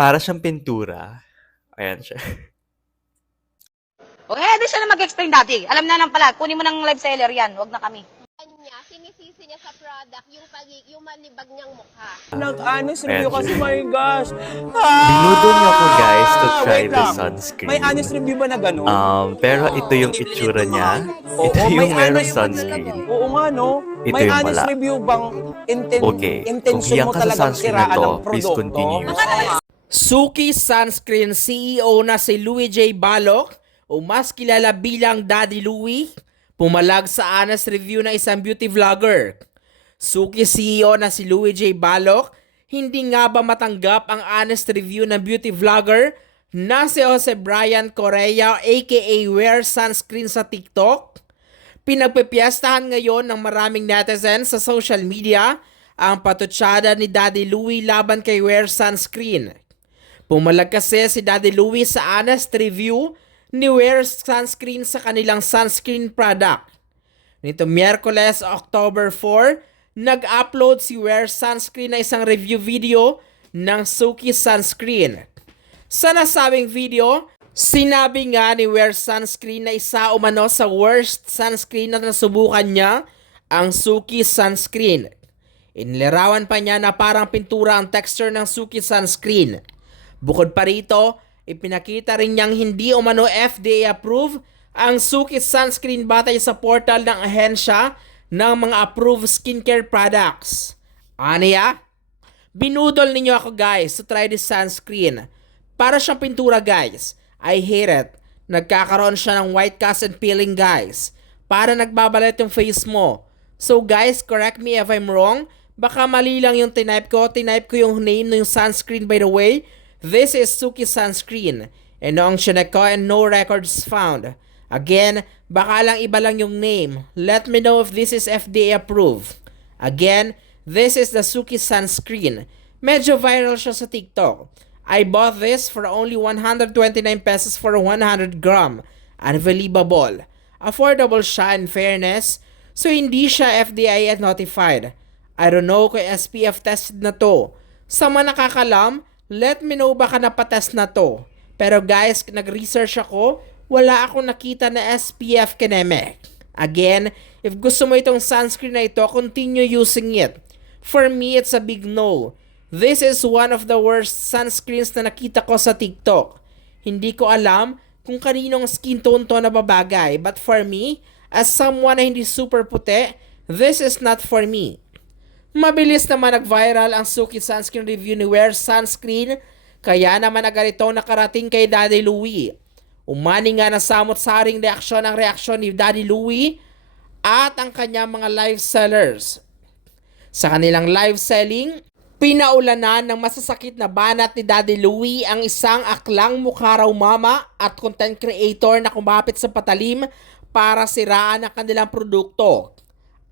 Para siyang pintura. Ayan siya. O eh, di siya na mag-explain dati. Alam na lang pala, kunin mo ng live seller yan, wag na kami. niya, sinisisi niya sa product yung, pagi, yung malibag niyang mukha. Nag-honest Ayan review kasi, my gosh. Binudol niyo ako, guys, to try wait the lang. sunscreen. May honest review ba na gano'n? Um, pero ito yung itsura niya. Oo, Ito may yung merong honest- sunscreen. Oo nga, no? Ito may yung honest wala. review bang inten Okay. Kung intention mo ka sa talagang sunscreen na siraan to, ng please produkto? continue. Suki Sunscreen CEO na si Louis J. Balok o mas kilala bilang Daddy Louie, pumalag sa honest review ng isang beauty vlogger. Suki CEO na si Louis J. Balok, hindi nga ba matanggap ang honest review ng beauty vlogger na si Jose Brian Correa aka Wear Sunscreen sa TikTok? Pinagpipiestahan ngayon ng maraming netizens sa social media ang patutsada ni Daddy Louie laban kay Wear Sunscreen. Pumalag kasi si Daddy Louie sa honest review ni Wear Sunscreen sa kanilang sunscreen product. Nito Miyerkules, October 4, nag-upload si Wear Sunscreen na isang review video ng Suki Sunscreen. Sa nasabing video, sinabi nga ni Wear Sunscreen na isa umano sa worst sunscreen na nasubukan niya, ang Suki Sunscreen. Inilarawan pa niya na parang pintura ang texture ng Suki Sunscreen. Bukod pa rito, ipinakita rin niyang hindi umano FDA approved ang Suki Sunscreen batay sa portal ng ahensya ng mga approved skincare products. Aniya? Binudol ninyo ako guys to try this sunscreen. Para siyang pintura guys. I hate it. Nagkakaroon siya ng white cast and peeling guys. Para nagbabalat yung face mo. So guys, correct me if I'm wrong. Baka mali lang yung tinype ko. Tinype ko yung name ng sunscreen by the way. This is Suki Sunscreen. And noong chinek ko and no records found. Again, baka lang iba lang yung name. Let me know if this is FDA approved. Again, this is the Suki Sunscreen. Medyo viral siya sa TikTok. I bought this for only 129 pesos for 100 gram. Unbelievable. Affordable siya in fairness. So hindi siya FDA notified. I don't know kung SPF tested na to. Sa mga nakakalam, let me know baka napatest na to. Pero guys, nag-research ako, wala akong nakita na SPF kineme. Again, if gusto mo itong sunscreen na ito, continue using it. For me, it's a big no. This is one of the worst sunscreens na nakita ko sa TikTok. Hindi ko alam kung kaninong skin tone to na babagay. But for me, as someone na hindi super puti, this is not for me. Mabilis naman nag-viral ang Suki Sunscreen review ni Wear Sunscreen, kaya naman agad ito nakarating kay Daddy Louie. Umani nga na samot-saring reaksyon ang reaksyon ni Daddy Louie at ang kanyang mga live sellers. Sa kanilang live selling, pinaulanan ng masasakit na banat ni Daddy Louie ang isang aklang mukha raw mama at content creator na kumapit sa patalim para siraan ang kanilang produkto.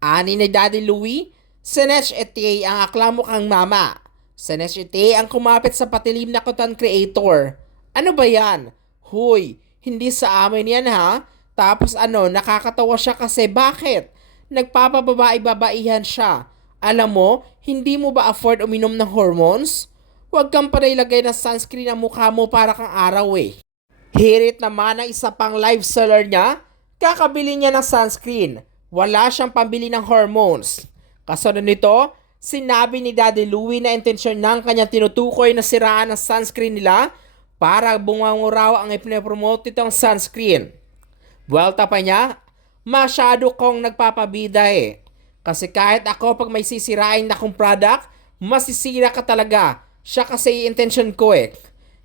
Ani ni Daddy Louie, Sinesh Ete ang aklang mukhang mama. Sinesh Ete ang kumapit sa patilim na content creator. Ano ba yan? Huy, hindi sa amin yan ha? Tapos ano, nakakatawa siya kasi bakit? Nagpapababae-babaihan siya. Alam mo, hindi mo ba afford uminom ng hormones? Huwag kang pa ilagay ng sunscreen ang mukha mo para kang araw eh. Hirit naman ang isa pang live seller niya, kakabili niya ng sunscreen. Wala siyang pambili ng hormones. Kasunod nito, sinabi ni Daddy Louie na intensyon ng kanyang tinutukoy na siraan ng sunscreen nila para bumanguraw ang ipinapromote nitong sunscreen. Buwelta pa niya, masyado kong nagpapabida eh. Kasi kahit ako pag may sisirain na akong product, masisira ka talaga. Siya kasi intention ko eh.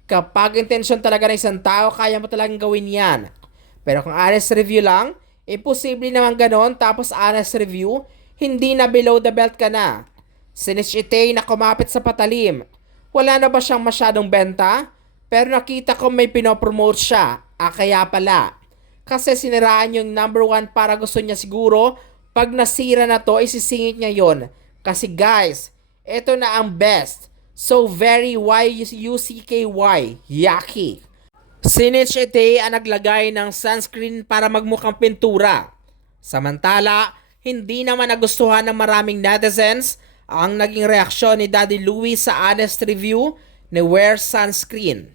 Kapag intention talaga ng isang tao, kaya mo talagang gawin yan. Pero kung honest review lang, imposible naman ganon tapos honest review, hindi na below the belt ka na. Sinishite na kumapit sa patalim. Wala na ba siyang masyadong benta? Pero nakita ko may pinopromote siya. Ah, kaya pala. Kasi siniraan yung number one para gusto niya siguro pag nasira na to, isisingit niya yon. Kasi guys, ito na ang best. So very Y-U-C-K-Y. Yaki. Sinich ite ang naglagay ng sunscreen para magmukhang pintura. Samantala, hindi naman nagustuhan ng maraming netizens ang naging reaksyon ni Daddy Louie sa honest review ni wear sunscreen.